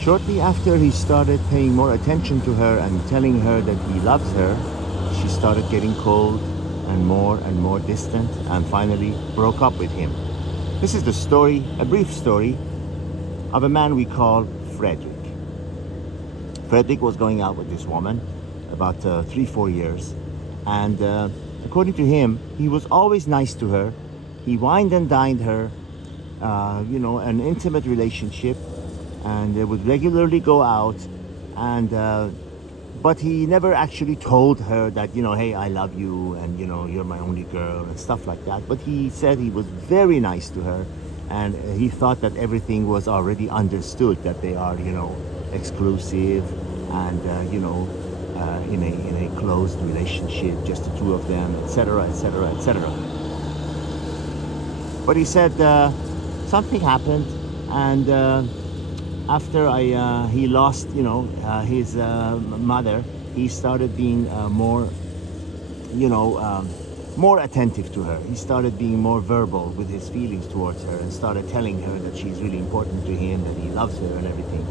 Shortly after he started paying more attention to her and telling her that he loves her, she started getting cold and more distant, and finally broke up with him. This is the story, a brief story, of a man we call Frederick. Frederick was going out with this woman about 3-4 years, and according to him, he was always nice to her. He wined and dined her, an intimate relationship, and they would regularly go out, and but he never actually told her that, hey, I love you, and you're my only girl and stuff like that. But he said he was very nice to her, and he thought that everything was already understood, that they are exclusive, and in a closed relationship, just the two of them, etc., etc., etc. But he said something happened, and after he lost his mother, he started being more attentive to her. He started being more verbal with his feelings towards her, and started telling her that she's really important to him, that he loves her and everything.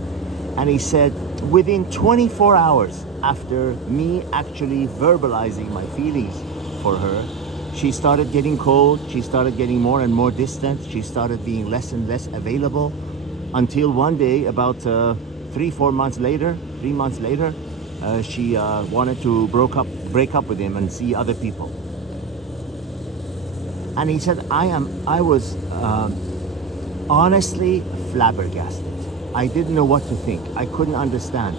And he said, within 24 hours after me actually verbalizing my feelings for her, she started getting cold, she started getting more and more distant, she started being less and less available, until one day, about 3 months later, she wanted to break up with him and see other people. And he said, I was honestly flabbergasted. I didn't know what to think. I couldn't understand.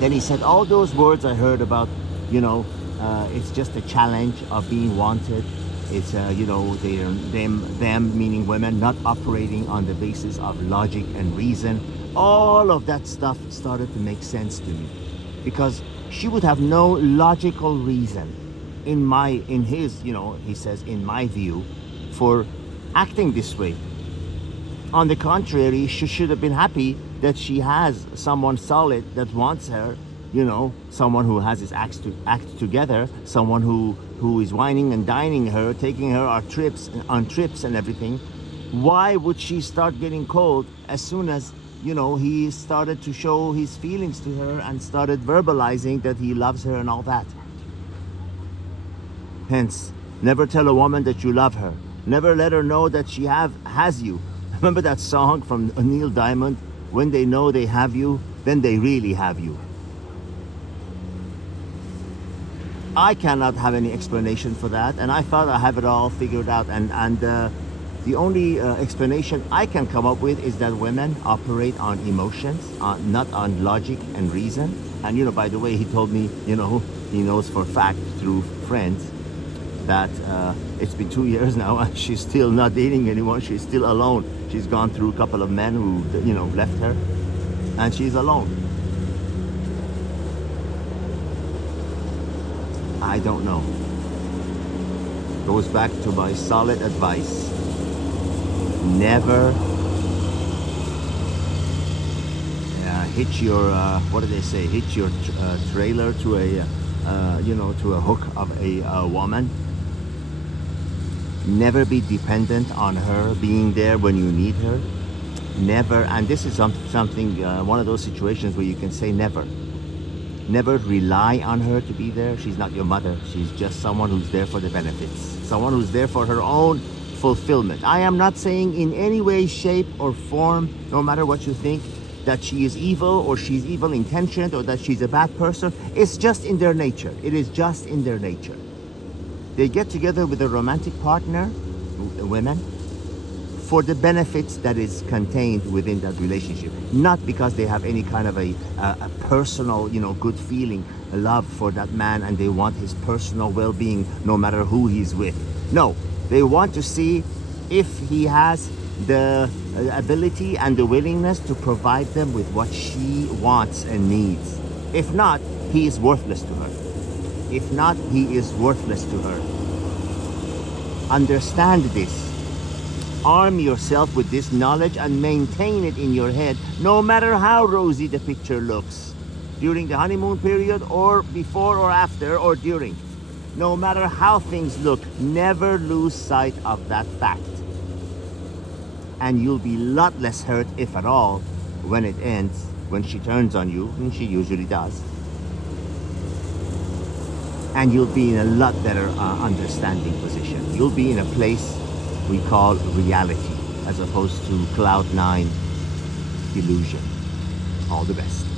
Then he said, all those words I heard about, it's just a challenge of being wanted. It's, them meaning women, not operating on the basis of logic and reason. All of that stuff started to make sense to me, because she would have no logical reason he says, in my view, for acting this way. On the contrary, she should have been happy that she has someone solid that wants her, someone who has his act together, someone who is whining and dining her, taking her on trips and everything. Why would she start getting cold as soon as, he started to show his feelings to her and started verbalizing that he loves her and all that? Hence, never tell a woman that you love her. Never let her know that she has you. Remember that song from Neil Diamond? When they know they have you, then they really have you. I cannot have any explanation for that, and I thought I have it all figured out, and the only explanation I can come up with is that women operate on emotions, not on logic and reason. And by the way, he told me, he knows for a fact through friends that it's been 2 years now and she's still not dating anyone. She's still alone. She's gone through a couple of men who left her, and she's alone. I don't know. Goes back to my solid advice. Never hitch your what do they say? Hitch your trailer to a hook of a woman. Never be dependent on her being there when you need her. Never, and this is something one of those situations where you can say never. Never rely on her to be there. She's not your mother. She's just someone who's there for the benefits. Someone who's there for her own fulfillment. I am not saying in any way, shape, or form, no matter what you think, that she is evil or she's evil intentioned or that she's a bad person. It's just in their nature. It is just in their nature. They get together with a romantic partner, women, for the benefits that is contained within that relationship, not because they have any kind of a personal, good feeling, a love for that man, and they want his personal well-being no matter who he's with. No, they want to see if he has the ability and the willingness to provide them with what she wants and needs. If not, he is worthless to her. If not, he is worthless to her. Understand this. Arm yourself with this knowledge and maintain it in your head, no matter how rosy the picture looks, during the honeymoon period or before or after or during. No matter how things look, never lose sight of that fact. And you'll be a lot less hurt, if at all, when it ends, when she turns on you, and she usually does. And you'll be in a lot better understanding position. You'll be in a place we call reality, as opposed to cloud nine illusion. All the best.